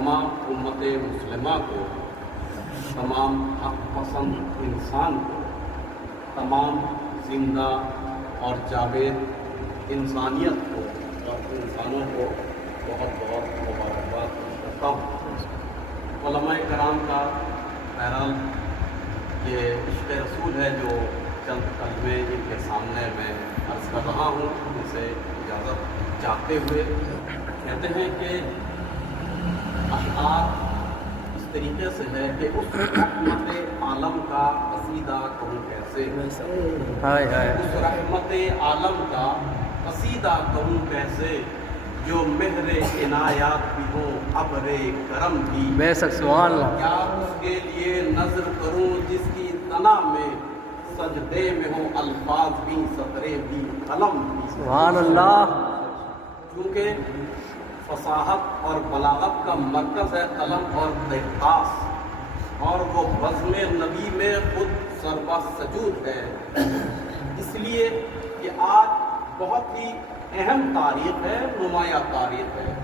तमाम उम्मत मुस्लिमा को, तमाम हक पसंद इंसान को, तमाम जिंदा और जावेद इंसानियत को और इंसानों को बहुत बहुत मुबारकबाद करता हूँ। उलमाए कराम का बहरहाल ये इश्क़ रसूल है जो चंद कलमे इनके सामने मैं अर्ज़ कर रहा हूँ। इनसे इजाज़त चाहते हुए कहते हैं कि अशआर इस तरीके से है कि उस रहमत आलम का कसीदा कहूँ कैसे, उस रहमत आलम का कसीदा कहूँ कैसे, जो मेहरे इनायात भी हो अबरे करम भी, क्या उसके लिए नज़र करूँ जिसकी तना में सजदे में हो अल्फाज भी सतरे भी कलम भी। सुभान अल्लाह। क्योंकि फसाहत और बलागत का मरकज़ है कलम और दरखास, और वो बज़्म नबी में खुद सरबा सजूद है। इसलिए कि आज बहुत ही अहम तारीख़ है, नुमाया तारीख़ है,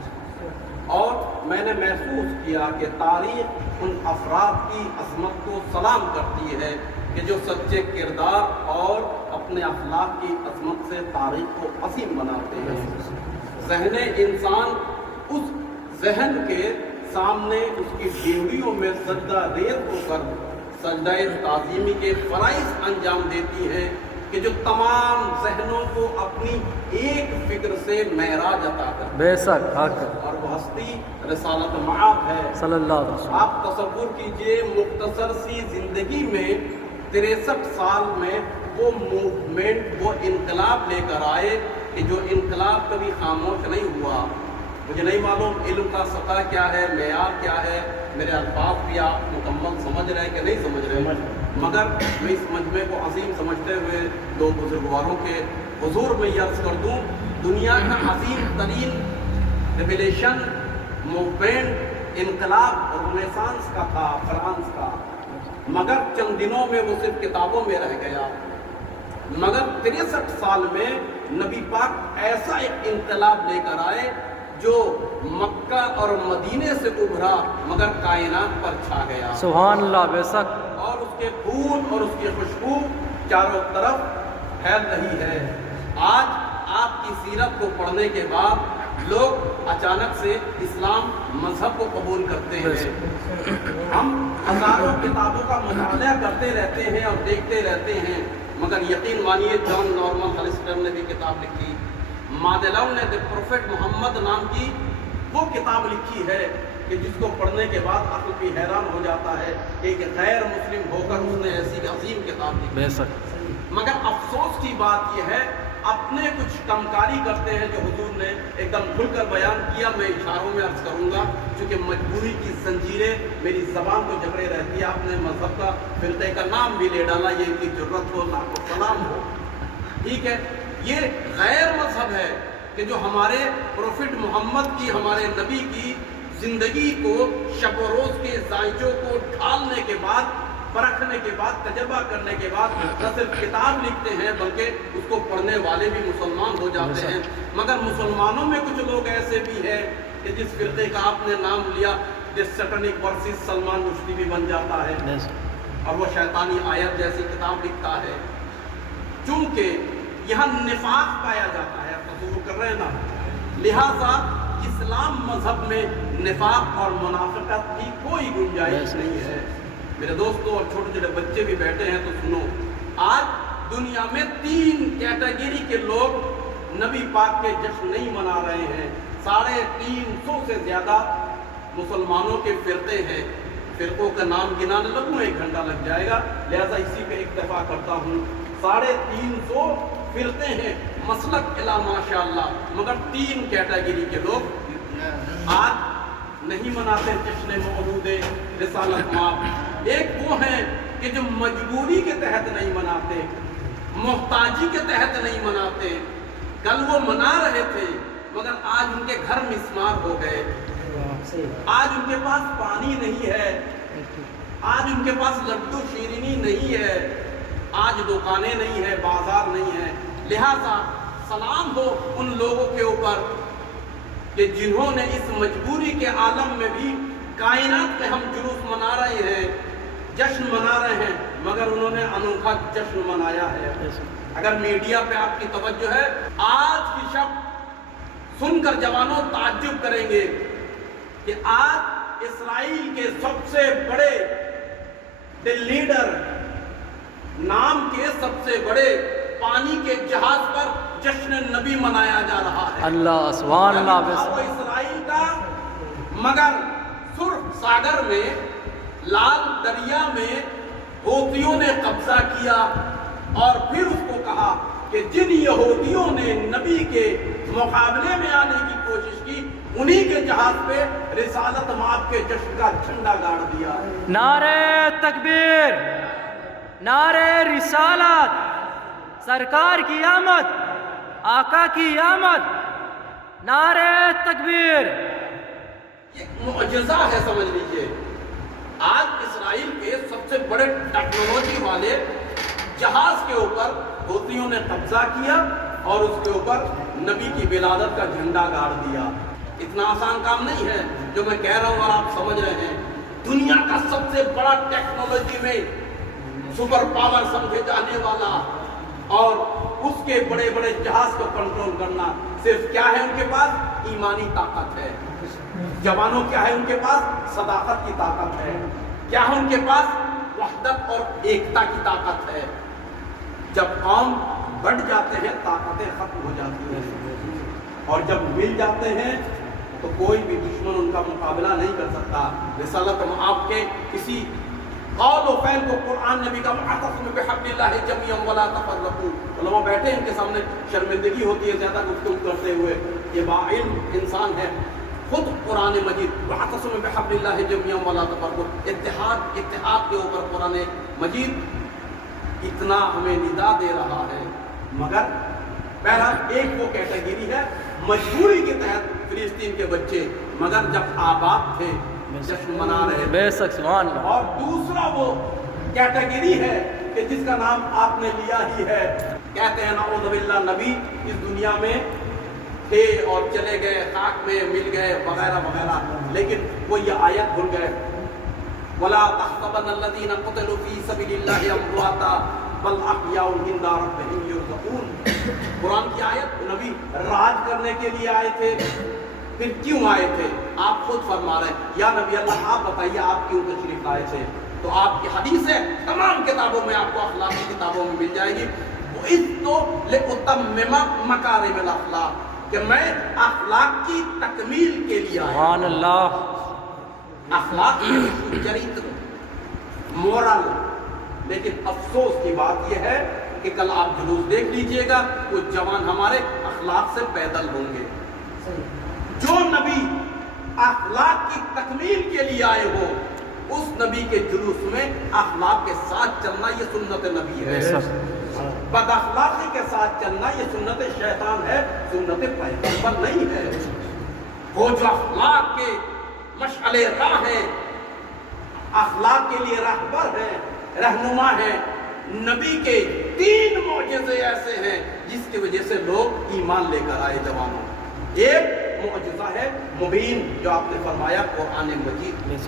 और मैंने महसूस किया कि तारीख़ उन अफराद की अज़मत को सलाम करती है कि जो सच्चे किरदार और अपने अखलाक की अज़मत से तारीख़ को असीम बनाते हैं। ज़हन इंसान उस जहन के सामने उसकी ड्यूटियों में सजदा रेज़ होकर सजदा ताज़ीमी के फ़राइज़ अंजाम देती है कि जो तमाम जहनों को अपनी एक फिक्र से महराज अता करती है। बेशक और वो हस्ती रिसालत मआब है सल्लल्लाहु अलैहि वसल्लम। आप तसव्वुर कीजिए मुख्तसर सी ज़िंदगी में 63 साल में वो मूवमेंट, वो इनकलाब लेकर आए कि जो इनकलाब कभी खामोश नहीं हुआ। मुझे नहीं मालूम इल्म का सतह क्या है, मेयार क्या है, मेरे अल्फाज भी आप मुकम्मल समझ रहे हैं कि नहीं समझ रहे हैं, मगर मैं इस मजमे को अजीम समझते हुए दो बुजुर्गवारों के हुजूर में ये अर्ज़ कर दूँ, दुनिया का अजीम तरीन रेवोल्यूशन मूवमेंट इनकलाब रेनेसांस का था, फ्रांस का, मगर चंद दिनों में वो सिर्फ किताबों में रह गया। मगर 63 साल में नबी पाक ऐसा एक इनकलाब लेकर आए जो मक्का और मदीने से उभरा मगर कायनात पर छा गया। सुभान अल्लाह। बेशक। और उसके फूल और उसकी खुशबू चारों तरफ फैल रही है। आज आपकी सीरत को पढ़ने के बाद लोग अचानक से इस्लाम मजहब को कबूल करते हैं। हम हजारों किताबों का मुताला करते रहते हैं और देखते रहते हैं, मगर यकीन मानिए जॉन नॉर्मन हलिस्टर ने भी किताब लिखी, मादेलाउ ने द प्रोफेट मोहम्मद नाम की वो किताब लिखी है कि जिसको पढ़ने के बाद अक्ल भी हैरान हो जाता है कि एक गैर मुस्लिम होकर उसने ऐसी अजीम किताब लिखी। मगर अफसोस की बात यह है अपने कुछ कमकारी करते हैं जो हुजूर ने एकदम खुलकर बयान किया। मैं इशारों में अर्ज करूंगा क्योंकि मजबूरी की जंजीरें मेरी जबान को जकड़े रहती है। आपने मजहब का फिरके का नाम भी ले डाला, ये इनकी जरूरत हो, लाखों सलाम हो, ठीक है। ये गैर मजहब है कि जो हमारे प्रोफेट मोहम्मद की, हमारे नबी की जिंदगी को शब व रोज के जायचों को ढालने के बाद, परखने के बाद, तजर्बा करने के बाद न सिर्फ किताब लिखते हैं बल्कि उसको पढ़ने वाले भी मुसलमान हो जाते हैं। मगर मुसलमानों में कुछ लोग ऐसे भी हैं कि जिस फिरके का आपने नाम लिया, जिस सैटेनिक वर्सेस सलमान रुश्दी भी बन जाता है और वो शैतानी आयत जैसी किताब लिखता है। चूंकि यहाँ निफाक पाया जाता है, तस्वुर कर रहे हैं ना, लिहाजा इस्लाम मजहब में निफाक और मुनाफिकत की कोई गुंजाइश नहीं है। मेरे दोस्तों और छोटे छोटे बच्चे भी बैठे हैं तो सुनो, आज दुनिया में 3 कैटेगरी के लोग नबी पाक के जश्न नहीं मना रहे हैं। 350 से ज्यादा मुसलमानों के फिरके हैं। फिरकों का नाम गिनाने लगूँ 1 घंटा लग जाएगा, लिहाजा इसी पे इक्तफा करता हूँ। 350 फिरके हैं, मसलक इला माशाअल्लाह, मगर 3 कैटेगरी के लोग आज नहीं मनाते जश्न मौलूद रिसालत माब। एक वो हैं कि जो मजबूरी के तहत नहीं मनाते, मोहताजी के तहत नहीं मनाते। कल वो मना रहे थे मगर आज उनके घर मिस्मार हो गए, आज उनके पास पानी नहीं है, आज उनके पास लड्डू शीरीनी नहीं है, आज दुकानें नहीं है, बाजार नहीं है। लिहाजा सलाम हो उन लोगों के ऊपर کہ جنہوں نے اس مجبوری کے عالم میں بھی کائنات میں ہم جلوس منا رہے ہیں، جشن منا رہے ہیں، مگر انہوں نے انوکھا جشن منایا ہے۔ اگر میڈیا پہ آپ کی توجہ ہے، آج کی شب سن کر جوانوں تعجب کریں گے کہ آج اسرائیل کے سب سے بڑے لیڈر، نام کے سب سے بڑے پانی کے جہاز پر جشن نبی منایا جا رہا ہے۔ اللہ سبحان اللہ بے وہ شک اسرائیل کا، مگر سرخ ساگر میں، لال دریا میں حوثیوں نے قبضہ کیا اور پھر اس کو کہا کہ جن یہودیوں نے نبی کے مقابلے میں آنے کی کوشش کی، انہی کے جہاز پہ رسالت مآب کے جشن کا جھنڈا گاڑ دیا ہے۔ نعرہ تکبیر، نعرہ رسالت، سرکار کی آمد، آقا کی آمد، نعرہ تکبیر۔ یہ معجزہ ہے، سمجھ لیجئے۔ آج اسرائیل کے سب سے بڑے ٹیکنالوجی والے جہاز کے اوپر حوثیوں نے قبضہ کیا اور اس کے اوپر نبی کی ولادت کا جھنڈا گاڑ دیا۔ اتنا آسان کام نہیں ہے جو میں کہہ رہا ہوں اور آپ سمجھ رہے ہیں۔ دنیا کا سب سے بڑا ٹیکنالوجی میں سپر پاور سمجھے جانے والا اور اس کے بڑے بڑے جہاز کو کنٹرول کرنا، صرف کیا ہے ان کے پاس؟ ایمانی طاقت ہے۔ جوانوں کیا ہے ان کے پاس؟ صداقت کی طاقت ہے۔ کیا ہے ان کے پاس؟ وحدت اور ایکتا کی طاقت ہے۔ جب قوم بڑھ جاتے ہیں طاقتیں ختم ہو جاتی ہیں، اور جب مل جاتے ہیں تو کوئی بھی دشمن ان کا مقابلہ نہیں کر سکتا۔ رسالت آپ کے کسی قول و فعل کو قرآن نے بھی کہا وَاعْتَصِمُوا بِحَبْلِ اللَّهِ جَمِيعًا وَلَا تَفَرَّقُوا۔ علماء بیٹھے ان کے سامنے شرمندگی ہوتی ہے زیادہ گفتگو کرتے ہوئے، یہ باعلم انسان ہے۔ خود قرآن مجید وَاعْتَصِمُوا بِحَبْلِ اللَّهِ جَمِيعًا وَلَا تَفَرَّقُوا، اتحاد کے اوپر قرآن مجید اتنا ہمیں ندا دے رہا ہے۔ مگر بہرحال ایک وہ کیٹیگری ہے مجبوری کے تحت فلسطین کے بچے، مگر جب آباد تھے جشن منا رہے تھے۔ بے شک سبحان اللہ۔ اور دوسرا وہ کیٹیگری ہے کہ جس کا نام آپ نے لیا ہی ہے، کہتے ہیں نعوذ باللہ نبی اس دنیا میں تھے اور چلے گئے، خاک میں مل گئے وغیرہ وغیرہ، لیکن وہ یہ آیت بھول گئے وَلَا تَحْسَبَنَّ الَّذِينَ قُتِلُوا فِي سَبِيلِ اللَّهِ أَمْوَاتًا بَلْ أَحْيَاءٌ عِندَ رَبِّهِمْ يُرْزَقُونَ۔ قرآن کی آیت، نبی راج کرنے کے لیے آئے تھے، پھر کیوں آئے تھے؟ آپ خود فرما رہے ہیں یا نبی اللہ آپ بتائیے آپ کیوں تشریف لائے تھے؟ تو آپ کی حدیث ہے تمام کتابوں میں، آپ کو اخلاقی کتابوں میں مل جائے گی، وَإِذْتُ لِأُتَمِّمَ مَكَارِمَ الْأَخْلَاقِ، کہ میں اخلاق کی تکمیل کے لیے آیا۔ سبحان اللہ۔ اخلاق چریتر، مورل، لیکن افسوس کی بات یہ ہے کہ کل آپ جلوس دیکھ لیجئے گا کچھ جوان ہمارے اخلاق سے پیدل ہوں گے۔ جو نبی اخلاق کی تکمیل کے لیے آئے ہو، اس نبی کے جلوس میں اخلاق کے ساتھ چلنا یہ سنت نبی ہے۔ بد اخلاقی کے ساتھ چلنا یہ سنت شیطان ہے، سنت پیغمبر نہیں ہے۔ وہ جو اخلاق کے مشعل راہ ہیں، اخلاق کے لیے راہبر ہیں، رہنما ہیں، نبی کے 3 معجزے ایسے ہیں جس کی وجہ سے لوگ ایمان لے کر آئے جوانوں۔ ایک معجزہ ہے مبین جو آپ نے فرمایا قرآن مجید۔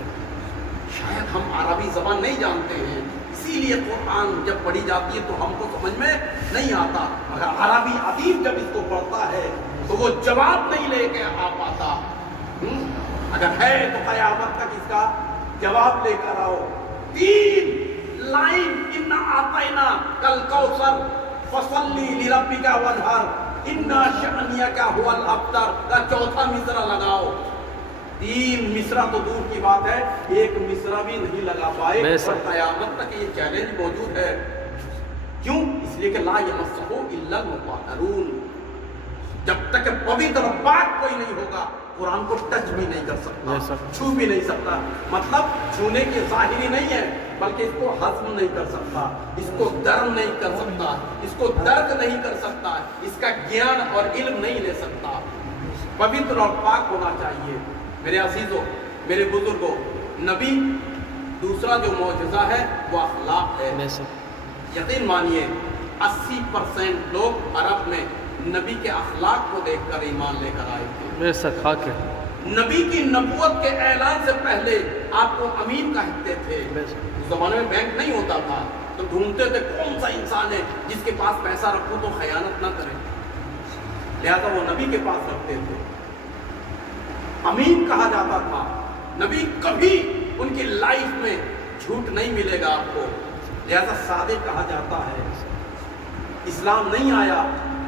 شاید ہم عربی زبان نہیں جانتے ہیں، اسی لیے قرآن جب پڑھی جاتی ہے تو ہم کو سمجھ میں نہیں آتا، مگر عربی ادیب جب اس کو پڑھتا ہے تو وہ جواب نہیں لے کے آ پاتا۔ اگر ہے تو قیامت تک اس کا جواب لے کر آؤ۔ 3 لائن اِنَّا أَعْطَيْنَاكَ الْكَوْثَرَ فَصَلِّ لِرَبِّكَ وَانْحَرْ اِنَّا شَأْنِيَكَ هُوَ الْأَبْتَرُ کا چوتھا مصرع لگاؤ۔ 3 مصرع تو دور کی بات ہے، ایک مصرع بھی نہیں لگا پائے، اور قیامت تک یہ چیلنج موجود ہے۔ کیوں؟ اس لیے کہ لا يَمَسُّهُ إِلَّا الْمُطَهَّرُونَ، جب تک پویتر پاک کوئی نہیں ہوگا قرآن کو ٹچ بھی نہیں کر سکتا، چھو بھی نہیں سکتا۔ مطلب چھونے کی ظاہری نہیں ہے، بلکہ اس کو ہضم نہیں کر سکتا، اس کو درم نہیں کر سکتا، اس کو درک نہیں کر سکتا، اس کا گیان اور علم نہیں لے سکتا۔ پوتر اور پاک ہونا چاہیے۔ میرے عزیزوں، میرے بزرگوں، نبی دوسرا جو معجزہ ہے وہ اخلاق ہے۔ یقین مانیے 80% لوگ عرب میں नबी के अखलाक को देखकर ईमान लेकर आए थे। بے شک حق ہے नबी की नबूवत के ऐलान से पहले आपको अमीन कहते थे। بے شک उस जमाने में बैंक नहीं होता था, तो ढूंढते थे कौन सा इंसान है जिसके पास पैसा रखो तो खयानत ना करे, लिहाजा वो नबी के पास रखते थे। अमीन कहा जाता था। नबी कभी उनकी लाइफ में झूठ नहीं मिलेगा आपको, लिहाजा सादिक कहा जाता है। इस्लाम नहीं आया,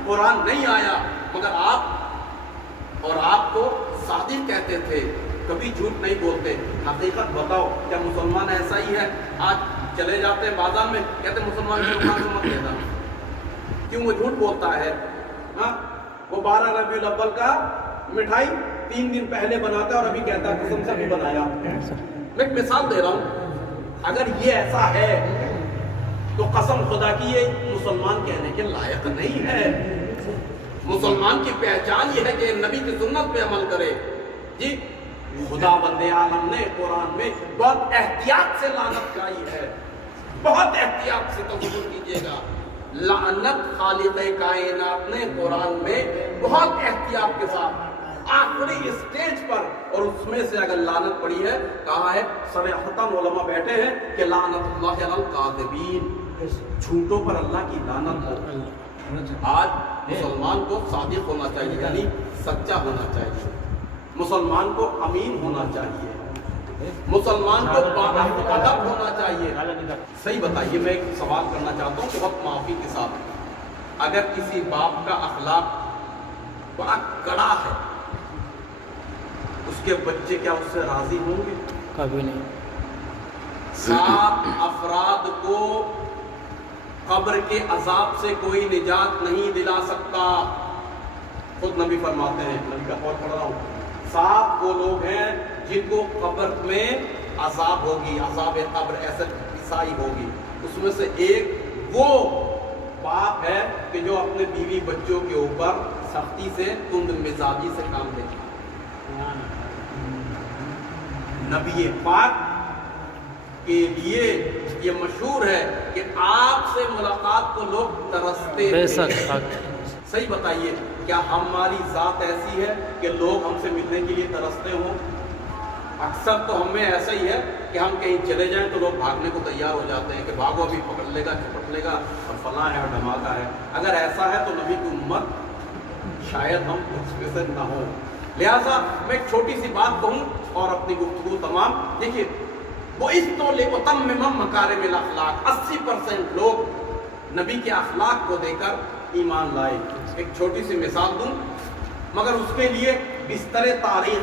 कुरान नहीं आया, मगर आप और आपको सादिक कहते थे, कभी झूठ नहीं बोलते। हकीकत बताओ, क्या मुसलमान ऐसा ही है? आज चले जाते हैं बाजार में, कहते मुसलमान को मत लेना, क्यों? वो झूठ बोलता है। हाँ, वो 12 रबीउल अव्वल का मिठाई 3 दिन पहले बनाता है और अभी कहता है कसम से भी बनाया। मैं एक मिसाल दे रहा हूँ, अगर ये ऐसा है तो कसम खुदा की ये मुसलमान कहने के लायक नहीं है। मुसलमान की पहचान ये है कि नबी की सुन्नत पे अमल करे। जी, खुदा बंदे आलम ने कुरान में बहुत एहतियात से लानत गाई है, बहुत एहतियात से। तवज्जो कीजिएगा, लानत खालिक़े कायनात ने कुरान में बहुत एहतियात के साथ आखिरी स्टेज पर, और उसमें से अगर लानत पड़ी है, कहा है सरेहतन उलमा बैठे हैं कि लानतुल्लाहि अलल काज़िबीन, झूठों पर अल्लाह की लानत हो। आज मुसलमान को सादिक होना चाहिए, यानी सच्चा होना चाहिए। मुसलमान को अमीन होना चाहिए, मुसलमान को बाअदब होना चाहिए। सही बताइए, मैं एक सवाल करना चाहता हूँ बहुत माफ़ी के साथ। अगर किसी बाप का अखलाक बड़ा कड़ा है, उसके बच्चे क्या उससे राजी होंगे? کبھی نہیں 7 अफराद को कब्र के अजाब से कोई निजात नहीं दिला सकता। खुद नबी फरमाते हैं, नबी का और पढ़ रहा हूँ, 7 वो लोग हैं जिनको कब्र में अजाब होगी, अजाब कब्र ऐसे ईसाई होगी। उसमें से एक वो बाप है कि जो अपने बीवी बच्चों के ऊपर सख्ती से, तुंद मिजाजी से काम लेता है। नबी पाक के लिए ये मशहूर है कि आपसे मुलाकात को लोग तरसते بے थे। شک حق सही बताइए, क्या हमारी ज़ात ऐसी है कि लोग हमसे मिलने के लिए तरसते हों? अक्सर तो हमें ऐसा ही है कि हम कहीं चले जाएं तो लोग भागने को तैयार हो जाते हैं कि भागो, अभी पकड़ लेगा, झपट लेगा, और फलां है और धमाका है। अगर ऐसा है तो नबी की उम्मत शायद हम उसमें से ना हो। लिहाजा मैं एक छोटी सी बात कहूँ और अपनी गुफ्तगू तमाम। देखिए, वो इस तो लेतम्मिम मकारिमिल अखलाक, 80% लोग नबी के अखलाक को देकर ईमान लाए। एक छोटी सी मिसाल दूं, मगर उसके लिए बिस्तरे तारीख,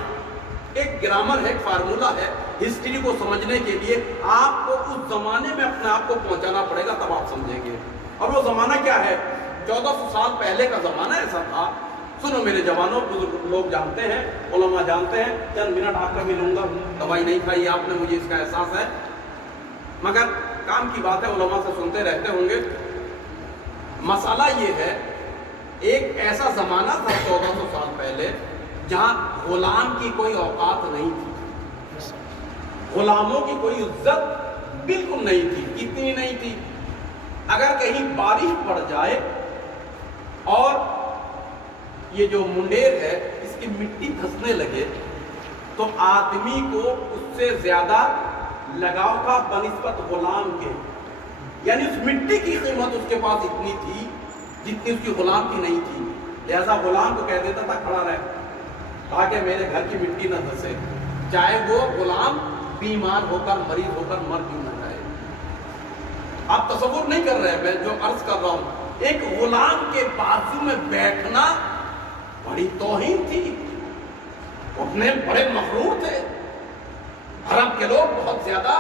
एक ग्रामर है, एक फार्मूला है, हिस्ट्री को समझने के लिए आपको उस जमाने में अपने आप को पहुंचाना पड़ेगा, तब आप समझेंगे। और वो जमाना क्या है? 1400 साल पहले का जमाना ऐसा था। सुनो मेरे जवानों, बुजुर्ग लोग जानते हैं, उलमा जानते हैं, चंद मिनट आपका भी लूंगा। दवाई नहीं खाई आपने, मुझे इसका एहसास है, मगर काम की बात है, उलमा से सुनते रहते होंगे। मसाला ये है, एक ऐसा जमाना था 1400 साल पहले जहां गुलाम की कोई औकात नहीं थी, गुलामों की कोई इज्जत बिल्कुल नहीं थी। कितनी नहीं थी, अगर कहीं बारिश पड़ जाए और ये जो मुंडेर है इसकी मिट्टी धंसने लगे तो आदमी को उससे ज्यादा लगाव था बनिस्बत गुलाम के, यानी उस मिट्टी की कीमत उसके पास इतनी थी जितनी उसकी गुलाम की नहीं थी। लिहाजा गुलाम को कह देता था खड़ा रहे ताकि मेरे घर की मिट्टी न धंसे, चाहे वो गुलाम बीमार होकर, मरीज होकर मर क्यों न जाए। आप तसव्वुर नहीं कर रहे, मैं जो अर्ज कर रहा हूं, एक गुलाम के बाजू में बैठना बड़ी तौहीन थी। अपने बड़े मखरूर थे। अरब के लोग बहुत ज्यादा,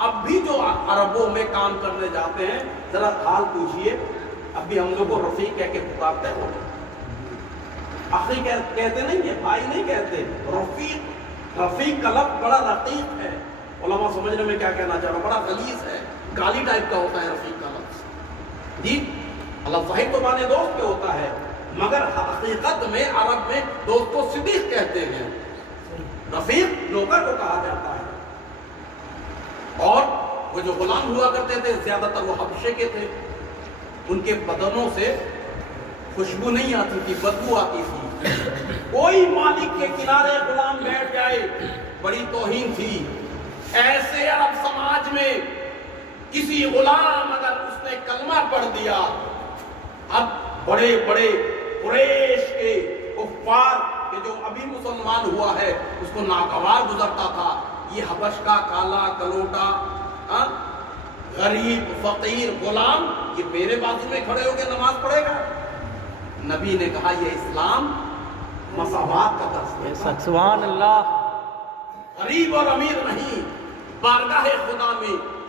अब भी जो अरबों में काम करने जाते हैं, जरा हाल पूछिए, अब भी हम लोग को रफीक कह के पुकारते हो, आखिरी कहते नहीं है, भाई नहीं कहते, रफीक। रफीक का लफ्ज़ बड़ा रकीक है। उलमा समझने में क्या कहना चाह रहा हूं, बड़ा गलीज है, गाली टाइप का होता है रफीक का लफ्ज़। जी, अल्लाह ज़ाहिर तो माने दोस्त पे होता है, मगर हकीकत में अरब में दोस्त को सिद्दीक कहते हैं, रफीक नौकर को कहा जाता है। और वो जो गुलाम हुआ करते थे ज्यादातर वो हबशे के थे, उनके बदनों से खुशबू नहीं आती थी, बदबू आती थी। कोई मालिक के किनारे गुलाम बैठ जाए, बड़ी तौहीन थी। ऐसे अरब समाज में किसी गुलाम अगर उसने कलमा पढ़ दिया, अब बड़े बड़े कुरैश के कुफ्फार के जो अभी मुसलमान हुआ है उसको नागवार गुजरता था, ये हबश का काला कलोटा गरीब फकीर गुलाम ये मेरे बाजू में खड़े होकर नमाज पढ़ेगा। नबी ने कहा ये इस्लाम मसावात का दर्स है। सुभान अल्लाह। गरीब और अमीर नहीं, बारगाह खुदा में